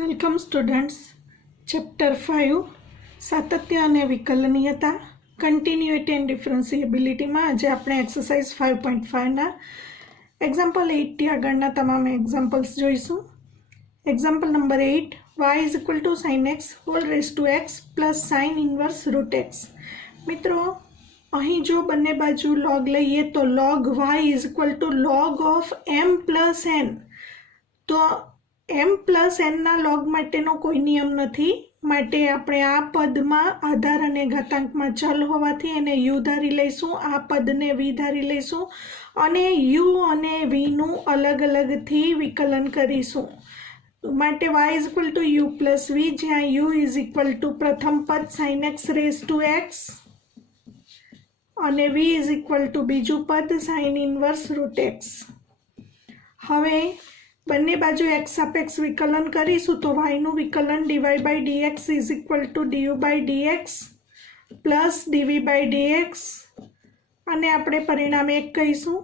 Welcome students. Chapter 5 સાતત્ય અને વિકલનીયતા continuity and ડિફરન્સિએબિલિટીમાં આજે આપણે એક્સરસાઇઝ 5.5ના એક્ઝામ્પલ 8 થી આગળના તમામ એક્ઝામ્પલ્સ જોઈશું. Example number 8, y is equal to sin x whole raise to x plus sin inverse root x. મિત્રો, અહીં જો બંને બાજુ log લઈએ તો log y is equal two log of m plus n. તો m પ્લસ એનના લોગ માટેનો કોઈ નિયમ નથી, માટે આપણે આ પદમાં આધાર અને ઘાતાંકમાં ચલ હોવાથી એને u ધારી લઈશું, આ પદને v ધારી લઈશું અને u અને vનું અલગ અલગથી વિકલન કરીશું. માટે y is equal to u plus v, જ્યાં u ઇઝ ઇક્વલ ટુ પ્રથમ પદ sin x raise to x અને v ઇઝ ઇક્વલ ટુ બીજું પદ sin ઇન્વર્સ રૂટ x. હવે બંને બાજુ x સાપેક્ષ વિકલન કરીશું તો y નું વિકલન dy by dx is equal to du by dx plus dv by dx અને આપણે પરિણામ 1 કહીશું.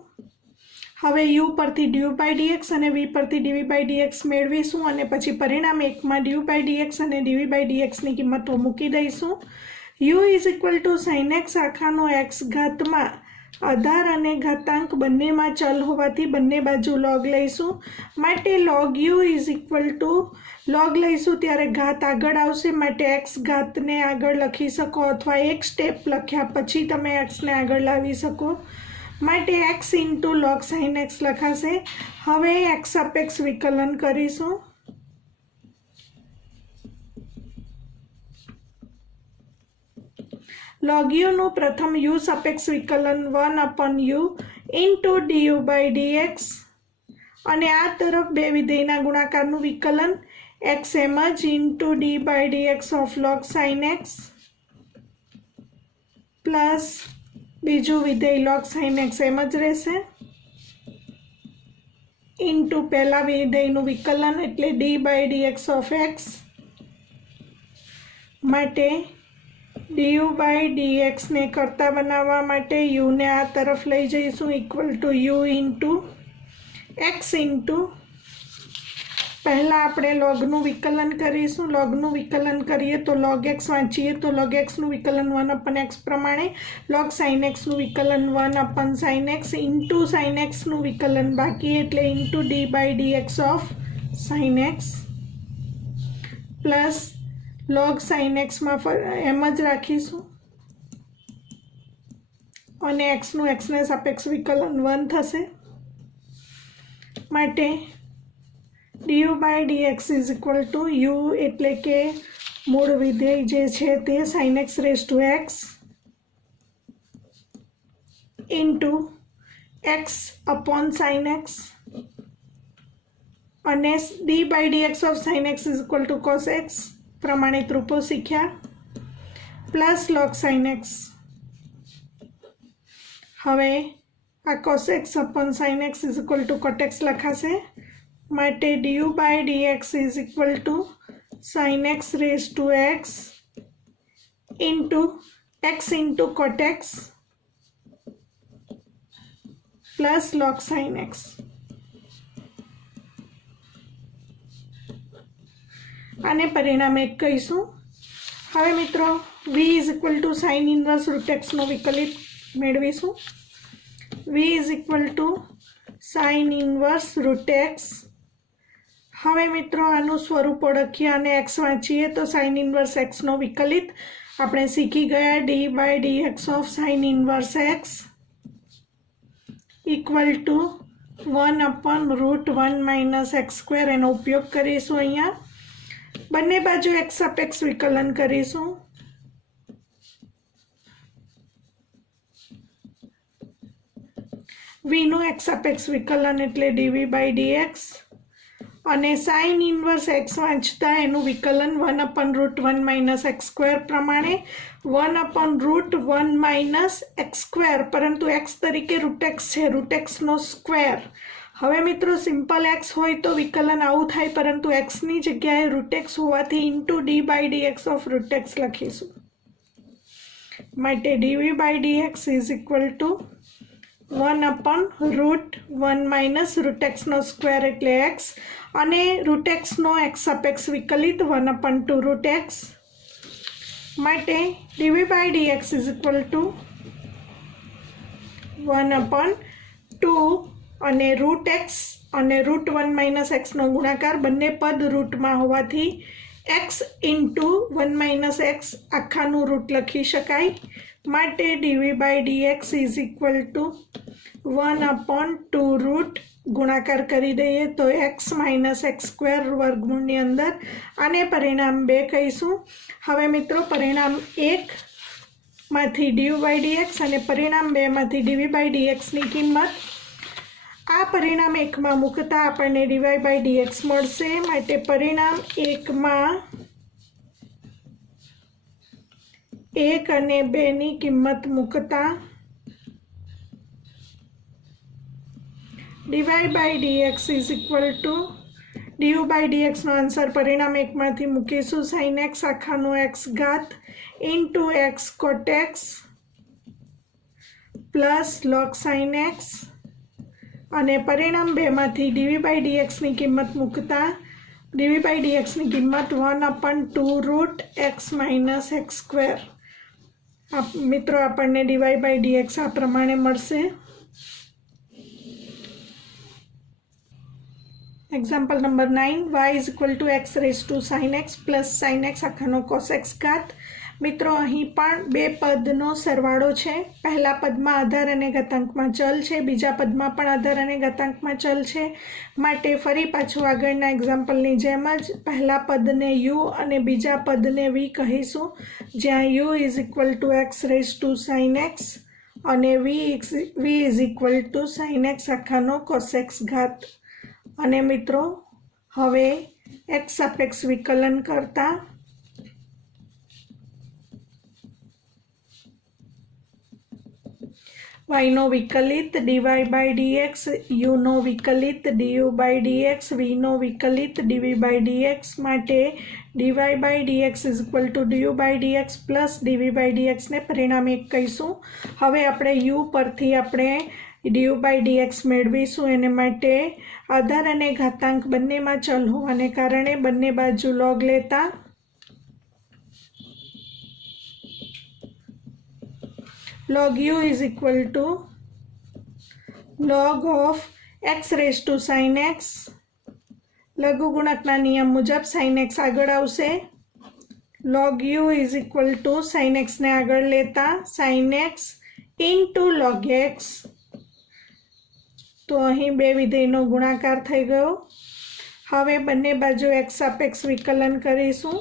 હવે u પરથી du બાય dx અને v પરથી dv બાય dx મેળવીશું અને પછી પરિણામ 1માં du બાય dx અને dv બાય dx ની કિંમતો મૂકી દઈશું. u is equal to sin x આખાનો x ઘાતમાં આધાર અને ઘાતાંક બંનેમાં ચલ હોવાથી બંને બાજુ log લઈશું, માટે log u is equal two log લઈશું ત્યારે ઘાત આગળ આવશે, માટે x ઘાતને આગળ લખી શકો અથવા એક સ્ટેપ લખ્યા પછી તમે x ને આગળ લાવી શકો, માટે x into log sin x લખાશે. હવે x સાપેક્ષ વિકલન કરીશું. log u નું પ્રથમ u સાપેક્ષ વિકલન 1/u into du by dx અને આ તરફ બે વિધેયના ગુણાકારનું વિકલન x એમ જ into d by dx of log sin x પ્લસ બીજું વિધેય log sin x એમ જ રહેશે ઇન્ટુ પહેલા વિધેયનું વિકલન એટલે d by dx of x. માટે du બાય dx ને કરતા બનાવવા માટે u ને આ તરફ લઈ જઈશું equal to u into x into પહેલાં આપણે લોગનું વિકલન કરીશું. લોગનું વિકલન કરીએ તો log x વાંચીએ તો log xનું વિકલન 1/x પ્રમાણે, log sin xનું વિકલન 1/sin x ઇન્ટુ sin xનું વિકલન બાકી એટલે into d by dx of sin x plus log sin x માં એમ જ રાખીશું અને xનું xને સાપેક્ષ વિકલન 1 થશે, માટે du by dx is equal to u એટલે કે મૂળ વિધેય જે છે તે sin x raise to x into x upon sin x અને d by dx of sin x is equal to cos x પ્રમાણિત રૂપો શીખ્યા પ્લસ log sin x. હવે આ cos x upon sin x is equal to cot x લખાશે, માટે du by dx is equal to sin x raise to x into x into cot x plus log sin x. આને પરિણામ 1 કહીશું. હવે મિત્રો v is equal to sine inverse root એક્સનો વિકલિત મેળવીશું. v is equal to sine inverse root x. હવે મિત્રો આનું સ્વરૂપ ઓળખીએ અને x વાંચીએ તો સાઇન ઇન્વર્સ એક્સનો વિકલિત આપણે શીખી ગયા d by dx of sine inverse x equal to 1/√1 minus x square. એનો ઉપયોગ કરીશું. અહીંયા બંને બાજુ x સાપેક્ષ વિકલન કરીશું. v નું x સાપેક્ષ વિકલન એટલે dv બાય dx અને સાઇન ઇન્વર્સ x વાંચતા એનું વિકલન 1/√1 માઇનસ એક્સ સ્ક્વેર પ્રમાણે 1/√1 માઇનસ એક્સ સ્ક્વેર, પરંતુ x તરીકે રૂટ એક્સ છે, રૂટ એક્સનો સ્ક્વેર. હવે મિત્રો સિમ્પલ x હોય તો વિકલન આવું થાય, પરંતુ xની જગ્યાએ રૂટ એક્સ હોવાથી into d by dx of root x લખીશું. માટે dv by dx is equal to 1/√1 minus √x square એટલે x અને √x x સાપેક્ષ વિકલિત 1/2√x માટે dv/dx ઇઝ ઇક્વલ ટુ 1/2 અને √x અને √1 માઇનસ x નો ગુણાકાર બંને પદ રૂટમાં હોવાથી x ઇન્ટુ 1 માઇનસ x આખાનું રૂટ લખી શકાય માટે dv/dx ઇઝ ઇક્વલ ટુ 1/2 ગુણાકાર કરી દઈએ તો x માઇનસ x સ્ક્વેર વર્ગમૂળની અંદર આને પરિણામ 2 કહીશું। હવે મિત્રો પરિણામ 1 માંથી dv/dx અને પરિણામ 2 માંથી dv/dx ની કિંમત આ પરિણામ 1 માં મૂકતા આપણને dy/dx મળશે માટે પરિણામ 1 માં 1 અને 2 ની કિંમત મૂકતા dy/dx is equal to du/dx નો આન્સર પરિણામ 1 માંથી મૂકીશું sin x આખાનો x ઘાત into x cot x plus log sin x અને પરિણામ 2 માંથી dv/dx ની કિંમત મૂકતા dv/dx ની કિંમત 1/2√x માઇનસ x સ્ક્વેર મિત્રો આપણને dy/dx આ પ્રમાણે મળશે। Example number 9 y is equal to x raise to sin x plus sin x આખાનો cos x ઘાત મિત્રો અહીં પણ બે પદનો સરવાળો છે। પહેલા પદમાં આધાર અને ઘાતાંકમાં ચલ છે, બીજા પદમાં પણ આધાર અને ઘાતાંકમાં ચલ છે માટે ફરી પાછું આગળના એક્ઝામ્પલની જેમ જ પહેલા પદને u અને બીજા પદને v કહીશું જ્યાં u is equal to x raise to sin x અને v is equal to sin x આખાનો cos x ઘાત અને મિત્રો હવે x સાપેક્ષ વિકલન કરતા y નો વિકલિત dy/dx, u નો વિકલિત du/dx, v નો વિકલિત dv/dx માટે dy/dx is equal to du/dx plus dv/dx ને પરિણામ 1 કહીશું। હવે આપણે u પરથી આપણે du/dx મેળવીશું એને માટે આધાર અને ઘાતાંક બંનેમાં ચલ હોવાને કારણે બંને બાજુ log લેતા log u is equal to log of x raised to sin x લઘુગુણકના નિયમ મુજબ sin x આગળ આવશે log u is equal to sin x ને આગળ લેતા sin x into log x તો અહીં બે વિધેયનો ગુણાકાર થઈ ગયો। હવે બંને બાજુ x સાપેક્ષ વિકલન કરીશું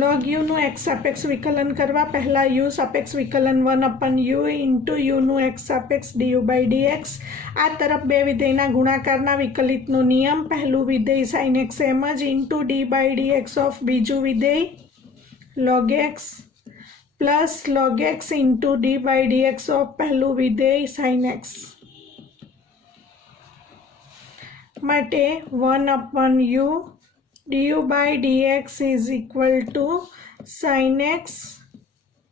log u નું x સાપેક્ષ વિકલન કરવા પહેલા u સાપેક્ષ વિકલન 1/u into u નું x સાપેક્ષ du/dx આ તરફ બે વિધેયના ગુણાકારના વિકલિતનો નિયમ પહેલું વિધેય sin x એમ જ into d/dx of બીજું વિધેય log x plus log x into d/dx of પહેલું વિધેય sin x માટે 1/u du/dx is equal to sin x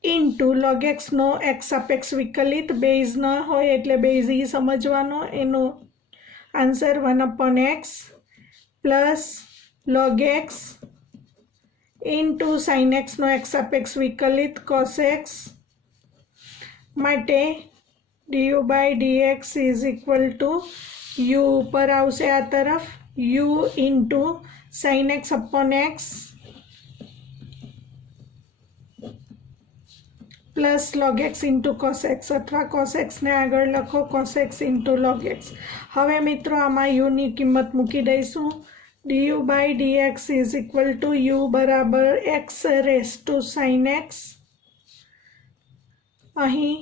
into log x no x સાપેક્ષ વિકલિત બેઝ ન હોય એટલે બેઝ ઈ સમજવાનો એનો answer 1/x plus log x into sin x નો x સાપેક્ષ વિકલિત cos x માટે du/dx is equal to u ઉપર આવશે આ તરફ u into sin x upon x plus log x into cos x अथवा cos x ने આગળ લખો cos x into log x। હવે મિત્રો આમાં u ની કિંમત મૂકી દઈશું du/dx is equal to u બરાબર x raised to sin x અહીં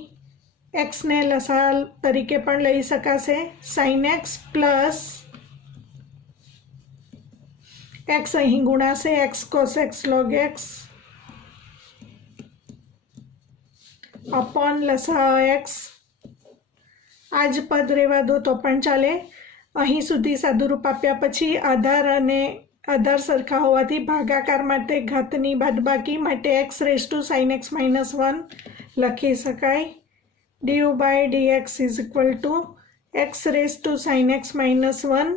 x ને લસા તરીકે પણ લઈ શકાશે sin x plus x અહીં ગુણાશે x cos x log x upon લસા x આ જ પદ રહેવા દો તો પણ ચાલે અહીં સુધી સાદુરૂપ આપ્યા પછી આધાર સરખા હોવાથી ભાગાકાર માટે ઘાતની બાદબાકી માટે x raise to sin x minus 1 લખી શકાય. du by dx is equal to x raise to sin x minus 1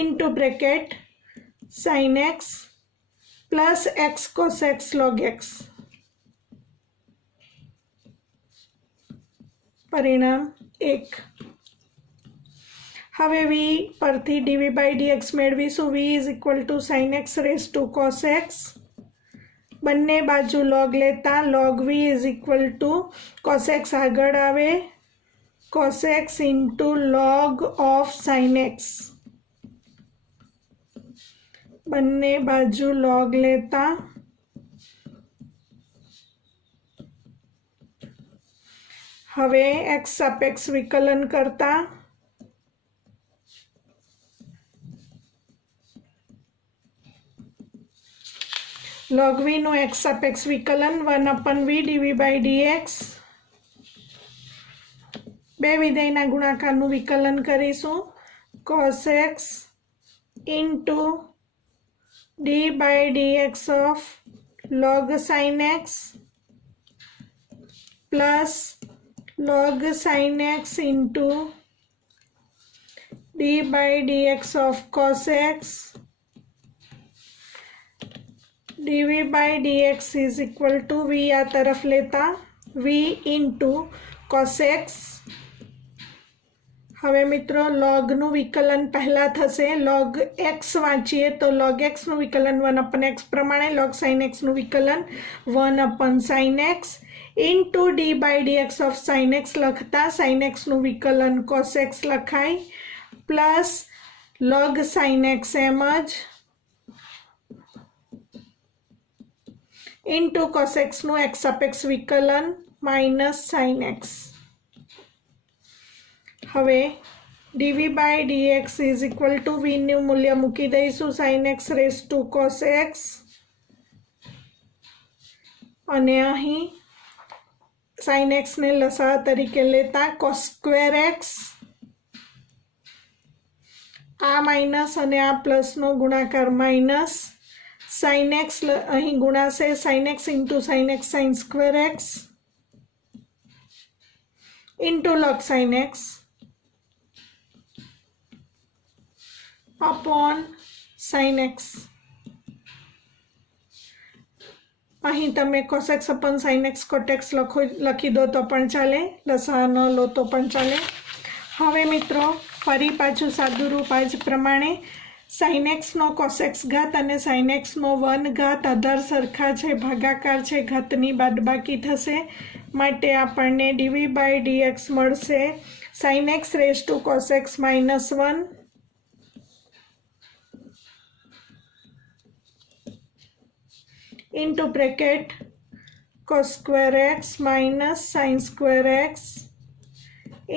into bracket sin x plus x cos x log x. પરિણામ 1. હવે v પરથી dv બાય dx મેળવીશું. v is equal to sin x raise to cos x. બંને બાજુ log લેતા log v is equal to cos x આગળ આવે cos x into log of sin x. બંને બાજુ log લેતા હવે x સાપેક્ષ વિકલન કરતા log v નું x સાપેક્ષ વિકલન 1/v dv બાય dx. બે વિધેયના ગુણાકારનું વિકલન કરીશું. cos x into d by dx of log sin x plus log sin x into d by dx of cos x. dv by dx is equal to v આ તરફ લેતા v into cos x. હવે મિત્રો logનું વિકલન પહેલા થશે. log x વાંચીએ તો log x નું વિકલન 1/x પ્રમાણે, log sin x નું વિકલન 1/sin x into d by dx of sin x લખતા sin x નું વિકલન cos x લખાય પ્લસ log sin x એમ જ into cos x નું x સાપેક્ષ વિકલન માઇનસ sin x. હવે dv by dx is equal to v નું મૂલ્ય મૂકી દઈશું sin x raise to cos x અને અહીં sin x ને લસા તરીકે લેતા cos સ્ક્વેર x. આ માઇનસ અને આ પ્લસનો ગુણાકાર માઇનસ sin x અહીં ગુણાશે sin x into sin x sin square x into log sin x upon sin x. અહીં તમે cos x upon sin x cot x લખી દો તો પણ ચાલે, લસા ન લો તો પણ ચાલે. હવે મિત્રો ફરી પાછું સાદુરૂપ આ જ પ્રમાણે sin x નો cos x ઘાત અને sin x નો 1 ઘાત આધાર સરખા છે, ભાગાકાર છે, ઘાતની બાદબાકી થશે માટે આપણને dv by dx મળશે sin x raise to cos x minus 1 into bracket cos square x minus sin square x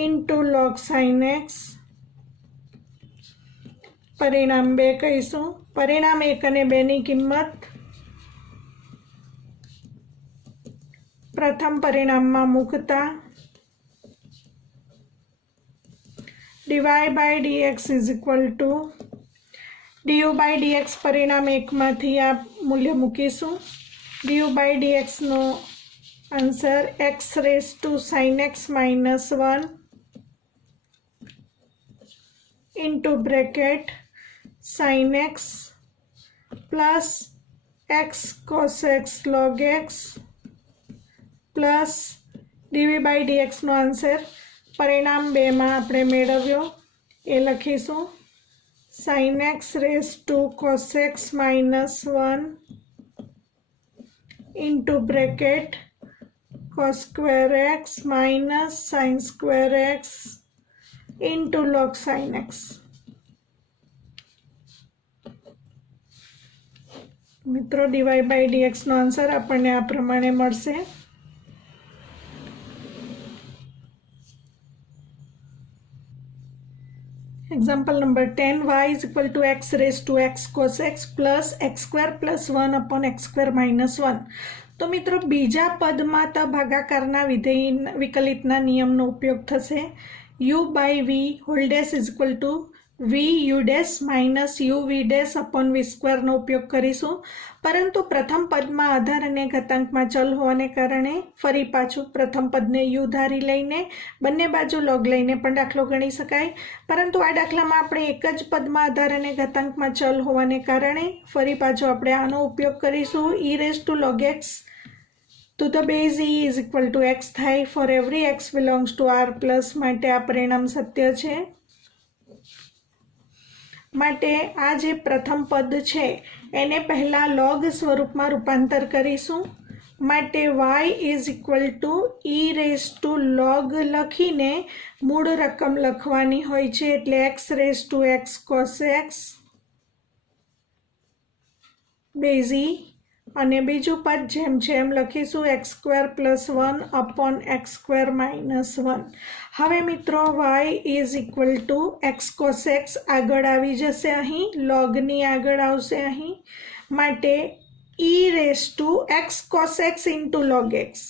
into log sin x. પરિણામ 2 કહીશું. પરિણામ 1 અને 2 ની કિંમત પ્રથમ પરિણામમાં મૂકતા dy by dx is equal to du by dx પરિણામ 1 માંથી આ મૂલ્ય મૂકીશું. du by dx નો answer x raise to sin x minus 1 into bracket sin x plus x cos x log x plus dv by dx નો answer પરિણામ 2 માં આપણે મેળવ્યો એ લખીશું sin x raise to cos x minus 1 into bracket cos square x minus sin square x into log sin x. મિત્રો dy by dx નો answer આપણને આ પ્રમાણે મળશે. Example number 10, y is equal to x raised to x cos x plus x square plus 1 upon x square minus 1. તો મિત્રો બીજા પદમાં તો ભાગાકારના વિકલિતના નિયમનો ઉપયોગ થશે. u by v whole dash is equal to v u dash minus u v dash upon v સ્ક્વેરનો ઉપયોગ કરીશું. પરંતુ પ્રથમ પદમાં આધાર અને ઘાતાંકમાં ચલ હોવાને કારણે ફરી પાછું પ્રથમ પદને u ધારી લઈને બંને બાજુ log લઈને પણ દાખલો ગણી શકાય. પરંતુ આ દાખલામાં આપણે એક જ પદમાં આધાર અને ઘાતાંકમાં ચલ હોવાને કારણે ફરી પાછું આપણે આનો ઉપયોગ કરીશું. e raised to log x to the base e is equal to x થાય. for every x belongs to r plus માટે આ પરિણામ સત્ય છે. માટે આ જે પ્રથમ પદ છે એને પહેલાં log સ્વરૂપમાં રૂપાંતર કરીશું. માટે y is equal to e raise to log લખીને મૂળ રકમ લખવાની હોય છે, એટલે x raise to x cos x base e, અને બીજું પદ જેમ છે એમ લખીશું x square plus 1 upon x square minus 1. હવે મિત્રો y is equal to x cos x આગળ આવી જશે, અહીં લોગની આગળ આવશે અહીં. માટે e raise to x cos x into log x,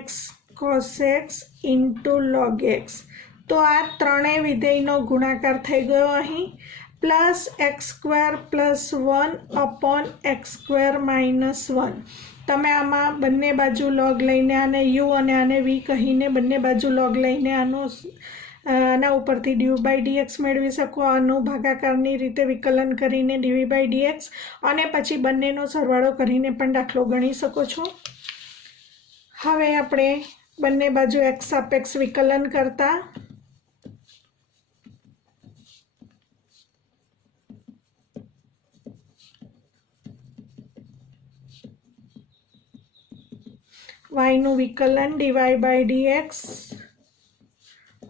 x cos x into log x. તો આ ત્રણેય વિધેયનો ગુણાકાર થઈ ગયો અહીં, plus x square plus 1 upon x square minus 1. તમે આમાં બંને બાજુ log લઈને આને u અને આને v કહીને બંને બાજુ log લઈને આના ઉપરથી dy બાય dx મેળવી શકો. આનું ભાગાકારની રીતે વિકલન કરીને dy બાય dx અને પછી બંનેનો સરવાળો કરીને પણ દાખલો ગણી શકો છો. હવે આપણે બંને બાજુ x સાપેક્ષ વિકલન કરતા y નું વિકલન dy બાય dx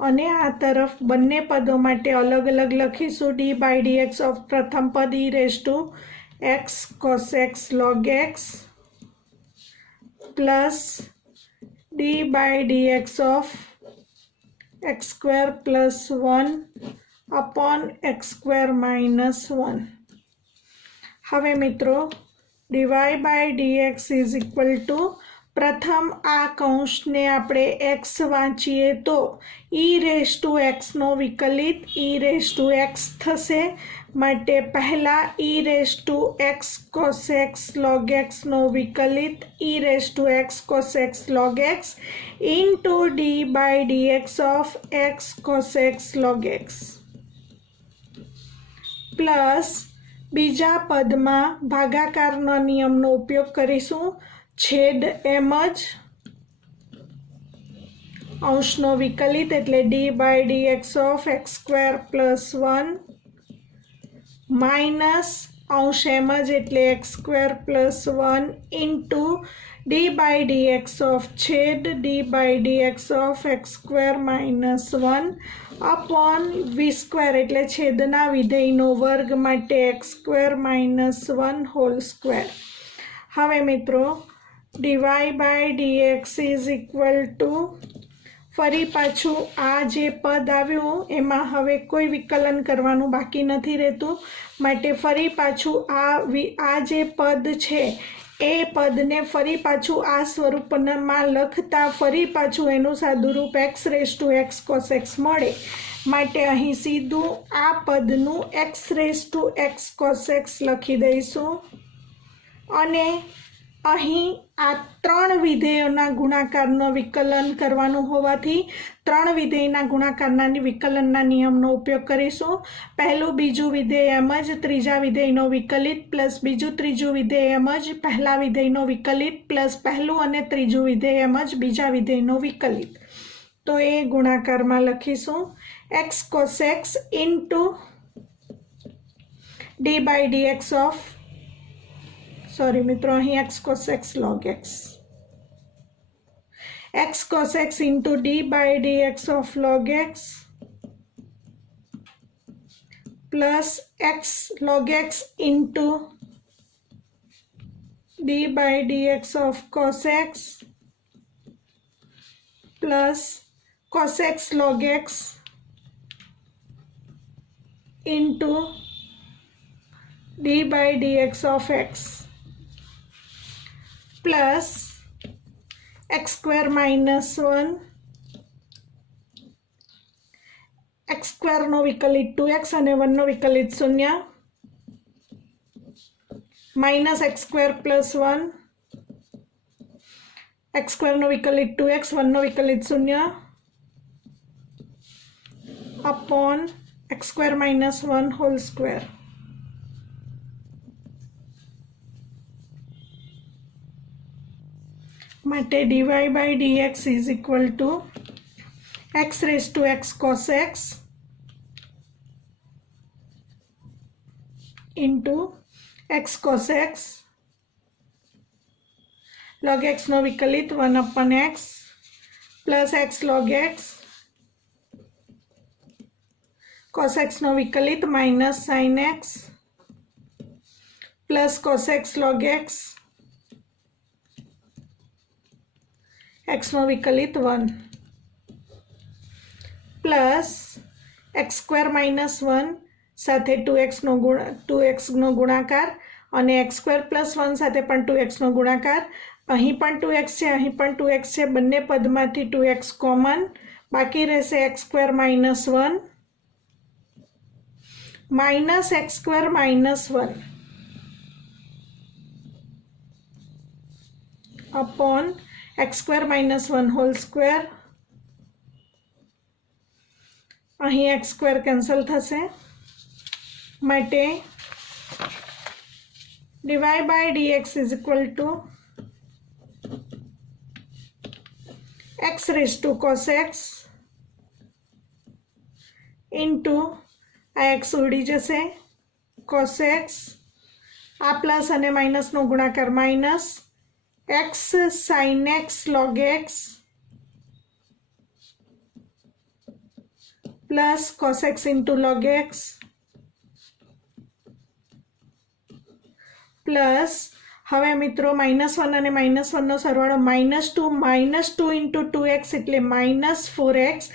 અને આ તરફ બંને પદો માટે અલગ અલગ લખીશું. d બાય dx ઓફ પ્રથમ પદ e raise to x cos x log x plus d by dx of x square plus 1 upon x square minus 1. હવે મિત્રો dy by dx is equal to પ્રથમ આ કૌંસને આપણે x વાંચીએ તો e રેઝ ટુ x નો વિકલિત e રેઝ ટુ x થશે. માટે પહેલાં e raise to x cos x log x નો વિકલિત e raise to x cos x log x into d by dx of x cos x log x plus બીજા પદમાં ભાગાકારના નિયમનો ઉપયોગ કરીશું. છેદ એમ જ અંશનો વિકલિત એટલે d by dx of x square plus 1 minus અંશ એમ જ એટલે x square plus 1 into d by dx of છેદ d by dx of x square minus 1 upon v square એટલે છેદના વિધેયનો વર્ગ માટે x square minus 1 whole square. હવે મિત્રો dy by dx is equal to ફરી પાછું આ જે પદ આવ્યું એમાં હવે કોઈ વિકલન કરવાનું બાકી નથી રહેતું. માટે ફરી પાછું આ જે પદ છે એ પદને ફરી પાછું આ સ્વરૂપમાં લખતા ફરી પાછું એનું સાદું રૂપ x raise to x cos x મળે. માટે અહીં સીધું આ પદનું x raise to x cos x લખી દઈશું અને અહીં આ ત્રણ વિધેયોના ગુણાકારનો વિકલન કરવાનું હોવાથી ત્રણ વિધેયના ગુણાકારના વિકલનના નિયમનો ઉપયોગ કરીશું. પહેલું બીજું વિધેય એમ જ ત્રીજા વિધેયનો વિકલિત પ્લસ બીજું ત્રીજું વિધેય એમ જ પહેલા વિધેયનો વિકલિત પ્લસ પહેલું અને ત્રીજું વિધેય એમ જ બીજા વિધેયનો વિકલિત. તો એ ગુણાકારમાં લખીશું x cos x into d by dx of sorry મિત્રો અહીં x cos x log x x cos x into d by dx of log x plus x log x into d by dx of cos x plus cos x log x into d by dx of x plus x square minus 1 x square नो विकलित 2x અને 1 નો વિકલિત 0 minus x square plus 1 x square नो विकलित 2x 1 नो विकलित 0 upon x square minus 1 whole square. माटे dy by dx is equal to x raise to x cos x into x cos x log x नो विकलित 1 upon x plus x log x cos x नो विकलित minus sin x plus cos x log x नो विकलित 1 plus x square minus 1 साथे 2x no गुणाकार અને x square plus 1 સાથે પણ 2x નો ગુણાકાર। અહીં પણ 2x છે, અહીં પણ 2x છે, બંને પદમાંથી 2x કોમન, બાકી રહેશે x square minus 1 minus x square minus 1 upon x square minus 1 whole square. અહીં x સ્ક્વેર કેન્સલ થશે, માટે dy by dx is equal to x raised to cos x into આ x ઉડી જશે cos x, આ plus અને માઇનસનો ગુણાકાર minus x sin x log x plus cos x into log x plus हवे मित्रों -1 અને -1 નો સરવાળો -2 इंटू 2x એટલે -4x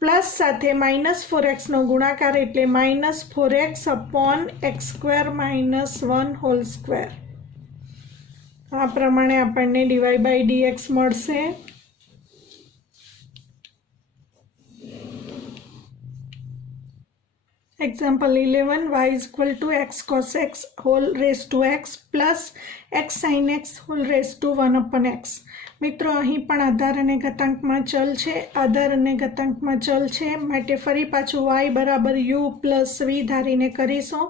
प्लस साथे -4x નો ગુણાકાર એટલે -4x upon x square -1 whole square. आ प्रमाणे आपने dy by dx મળશે। Example 11 y is equal to x cos x whole raised to x plus x sin x whole raised to 1 upon x। मित्रों અહીં પણ આધાર અને ઘાતાંકમાં ચલ છે, આધાર અને ઘાતાંકમાં ચલ છે, માટે ફરી પાછું y બરાબર u પ્લસ v ધારીને કરીશું।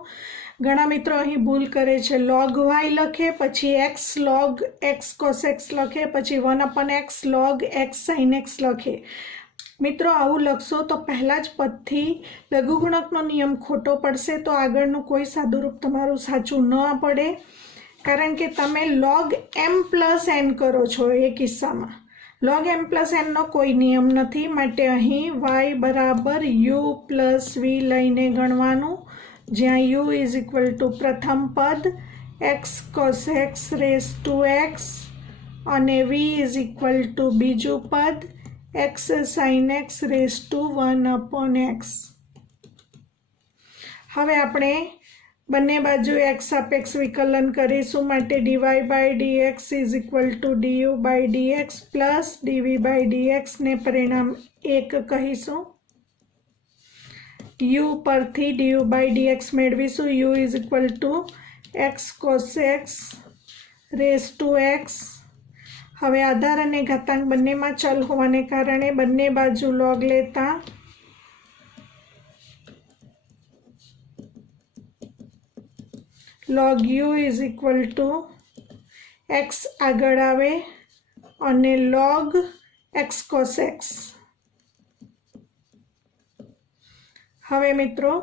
ઘણા મિત્રો અહીં ભૂલ કરે છે, log y લખે પછી x log x cos x લખે પછી 1 upon x log x sin x લખે। मित्रों आवुं लखशो तो पहला ज पदथी लघुगुणकनो नियम खोटो पड़शे, तो आगळनुं कोई सादुरूप तमारुं साचुं न पड़े, कारण के तमे log m प्लस n करो छो। ए किस्सामां log m प्लस n नो कोई नियम नथी, माटे अहीं y बराबर u प्लस v लईने गणवानुं, ज्यां u इज इक्वल टू प्रथम पद x cos x raise to x अने v इज इक्वल टू बीजू पद x sin x raise to 1 upon x। हवे आपणे बने बाजू x सापेक्ष विकलन करीशुं, माटे dy by dx is equal to du by dx plus dv by dx ने परिणाम 1 कहीशुं। u परथी du by dx मेळवीशुं, u is equal to x cos x raise to x। हवे आधार अने घातांक बंने में चल होवाने कारणे बंने बाजू लॉग लेता log u is equal to x आगळ आवे अने log x cos x। हवे मित्रों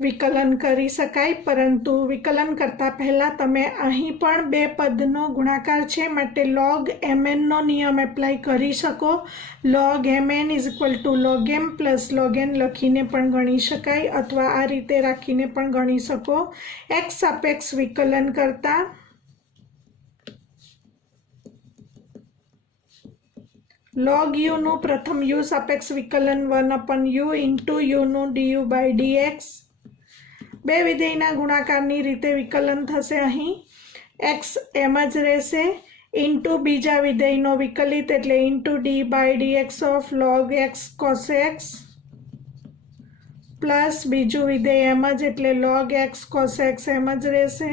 विकलन करी शकाय, परंतु विकलन करता पहला तमे अहीं पण बे पदनो गुणाकार छे, माटे log mn नो नियम एप्लाय करी शको। log mn is equal to log m plus log n लखीने पण गणी शकाय, अथवा आ रीते राखीने पण गणी शको। x सापेक्ष विकलन करता log u नु प्रथम u सापेक्ष विकलन 1 अपन u इंटू u नु du by dx। बे विधेयना गुणाकारनी रीते विकलन थशे। अहीं x एम ज रहेशे इंटू बीजा विधेयनो विकलित एटले into d by dx of log x cos x પ્લસ બીજું વિધેય એમ જ એટલે log x cos x એમ જ રહેશે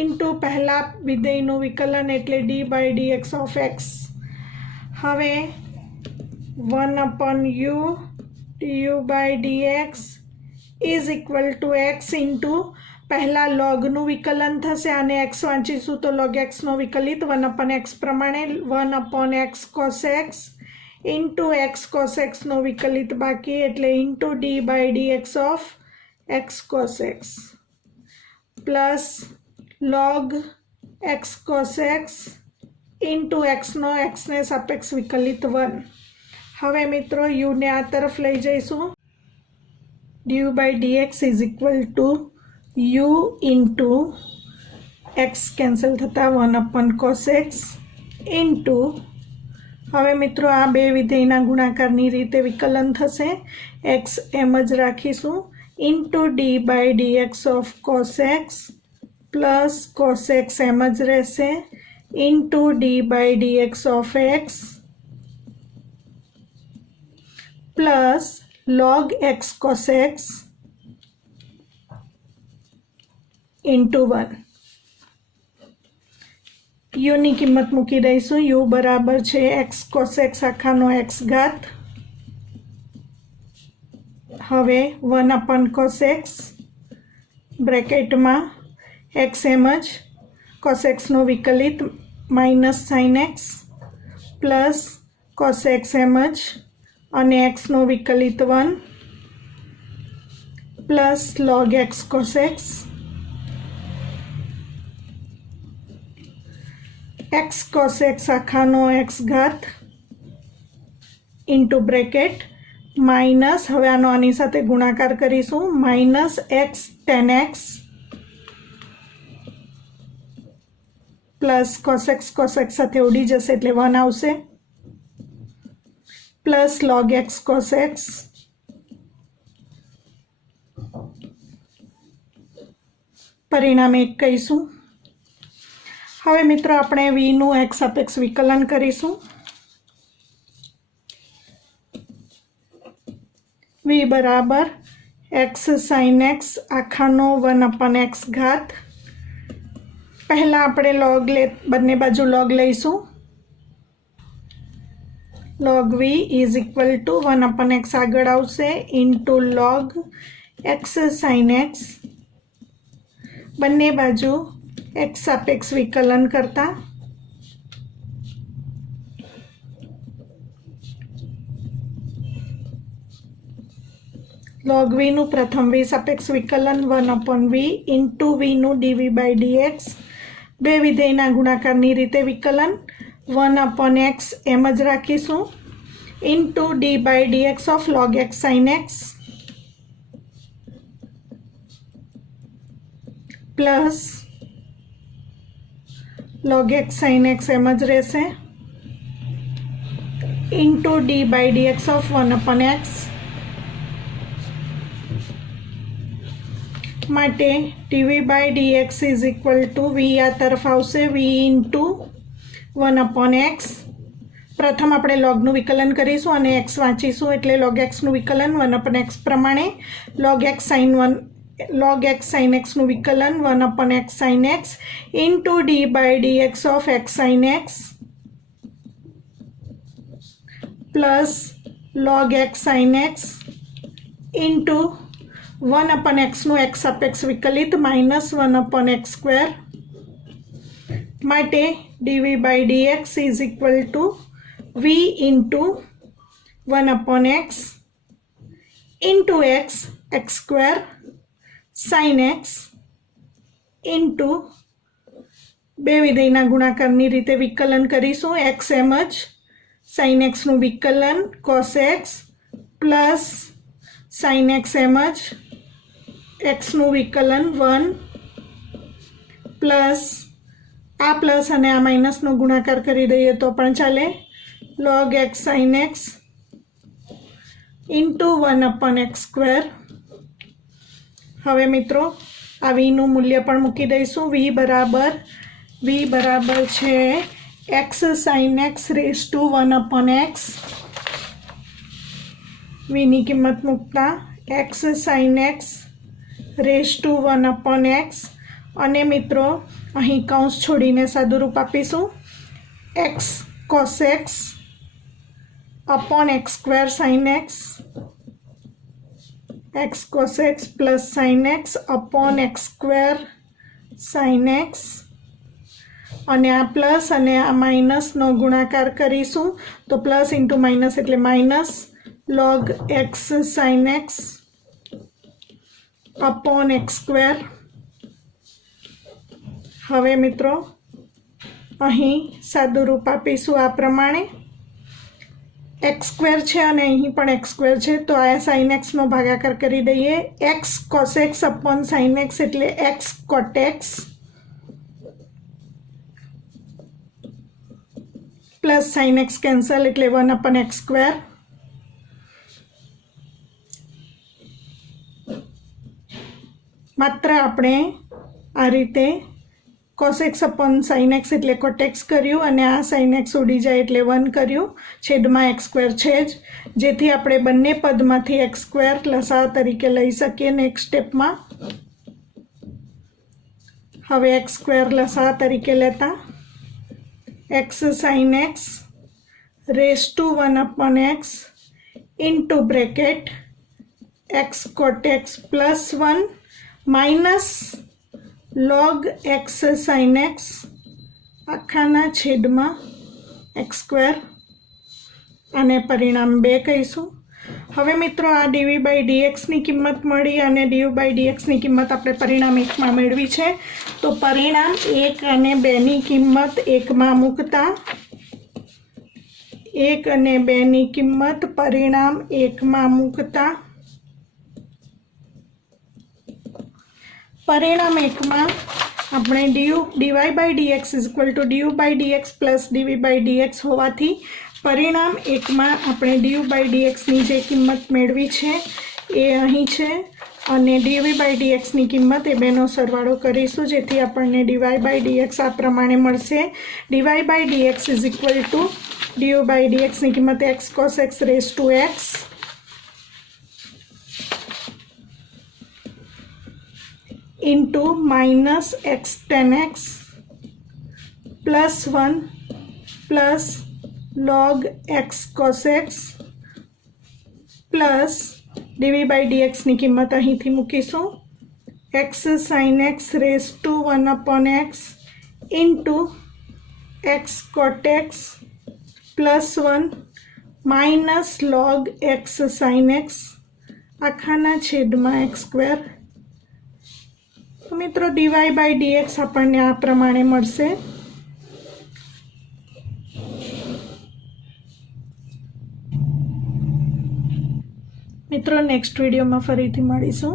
ઇન્ટુ પહેલા વિધેયનું વિકલન એટલે d by dx of x. હવે 1/u du by dx is equal to x into પહેલા લોગનું વિકલન થશે અને x વાંચીશું તો log xનો વિકલિત 1/x પ્રમાણે 1/x cos x into x cos x નો વિકલિત બાકી એટલે into d by dx of x cos x plus log x cos x into xનો xને સાપેક્ષ વિકલિત 1. હવે મિત્રો યુને આ તરફ લઈ જઈશું. du by dx is equal to u into x cancel થતાં 1/cos x ઇન્ટુ હવે મિત્રો આ બે વિધેયના ગુણાકારની રીતે વિકલન થશે x એમ જ રાખીશું into d by dx of cos x plus cos x એમ જ રહેશે into d by dx of x plus log x cos x into 1. યુની કિંમત મૂકી દઈશું. યુ બરાબર છે x cos x આખાનો x ઘાત. હવે 1/cos x બ્રેકેટમાં x એમ જ cos x નો વિકલિત minus sin x plus cos x એમ જ અને x નો વિકલિત 1 plus log x cos x x cos x આખાનો x ઘાત ઇન્ટુ બ્રેકેટ માઇનસ હવે આનો આની સાથે ગુણાકાર કરીશું minus x tan x plus cos x સાથે ઉડી જશે એટલે 1 આવશે plus log x cos x પરિણામ 1 કહીશું. હવે મિત્રો આપણે વીનું x સાપેક્ષ વિકલન કરીશું. v બરાબર x sin x આખાનો 1/x ઘાત. પહેલાં આપણે બંને બાજુ log લઈશું. log v is equal two 1/x આગળ આવશે into log x sin x બંને બાજુ x સાપેક્ષ વિકલન કરતા log v નું પ્રથમ v સાપેક્ષ વિકલન 1/v ઇન્ટુ v નું dv બાય dx બે વિધેયના ગુણાકારની રીતે વિકલન 1/x એમ જ રાખીશું into d by dx of log x sin x plus log x sin x એમ જ રહેશે into d by dx of 1/x માટે dv by dx is equal to v આ તરફ આવશે v ઇન્ટુ 1/x પ્રથમ આપણે logનું વિકલન કરીશું અને x વાંચીશું એટલે log xનું વિકલન 1/x પ્રમાણે log x sin x નું વિકલન 1/x sin x into d by dx of x sin x plus log x sin x into 1/x નું x સાપેક્ષ વિકલિત માઇનસ 1/x સ્ક્વેર માટે dv by dx is equal to v into 1/x into x square sin x into બે વિધેયના ગુણાકારની રીતે વિકલન કરીશું x એમ જ sin x નું વિકલન cos x plus sin x એમ જ x નું વિકલન 1 પ્લસ આ પ્લસ અને આ માઇનસનો ગુણાકાર કરી દઈએ તો પણ ચાલે log x sin x into 1/x square. હવે મિત્રો આ વીનું મૂલ્ય પણ મૂકી દઈશું. v બરાબર છે x sin x raise to 1/x. વીની કિંમત મૂકતા x sine x raise to 1/x અને મિત્રો અહીં કૌંસ છોડીને સાદુરૂપ આપીશું x cos x x square sin x x cos x plus sin x x square sin x અને આ પ્લસ અને આ માઇનસનો ગુણાકાર કરીશું તો પ્લસ ઇન્ટુ માઇનસ એટલે minus log x sin x x square. હવે મિત્રો અહીં સાદુરૂપ આપીશું આ પ્રમાણે x સ્ક્વેર છે અને અહીં પણ x સ્ક્વેર છે તો આ sin x નો ભાગાકાર કરી દઈએ x cos x sin x એટલે x cot x plus sin x cancel એટલે 1/x સ્ક્વેર. માત્ર આપણે આ રીતે cos x sin x એટલે cot x કર્યું અને આ sin x ઉડી જાય એટલે 1 કર્યું છેદમાં x સ્ક્વેર છે જ, જેથી આપણે બંને પદમાંથી x સ્ક્વેર લસા તરીકે લઈ શકીએ નેક્સ્ટ સ્ટેપમાં. હવે x સ્ક્વેર લસા તરીકે લેતા x sin x raise to 1/x into bracket x cot x plus 1 minus log x sin x આખાના છેદમાં x સ્ક્વેર અને પરિણામ 2 કહીશું. હવે મિત્રો આ dv/dx ની કિંમત મળી અને du/dx ની કિંમત આપણે પરિણામ 1 માં મેળવી છે તો પરિણામ 1 અને 2 ની કિંમત 1 માં મૂકતા 1 અને 2 ની કિંમત પરિણામ 1 માં મૂકતા પરિણામ 1 માં આપણે dy/dx du/dx પ્લસ dv/dx હોવાથી પરિણામ 1 માં આપણે du/dx ની જે કિંમત મેળવી છે એ અહીં છે અને dv/dx ની કિંમત એ બેનો સરવાળો કરીશું જેથી આપણને dy/dx આ પ્રમાણે મળશે dy/dx du/dx ની કિંમત x cos x raise to x into minus x tan x plus 1 plus log x cos x plus dv/dx ની કિંમત અહીંથી મૂકીશું x sin x raised to 1/x into x cot x plus 1 minus log x sin x આખાના છેદમાં x square. મિત્રો dy/dx આપણને આ પ્રમાણે મળશે. મિત્રો નેક્સ્ટ વિડીયોમાં ફરીથી મળીશું.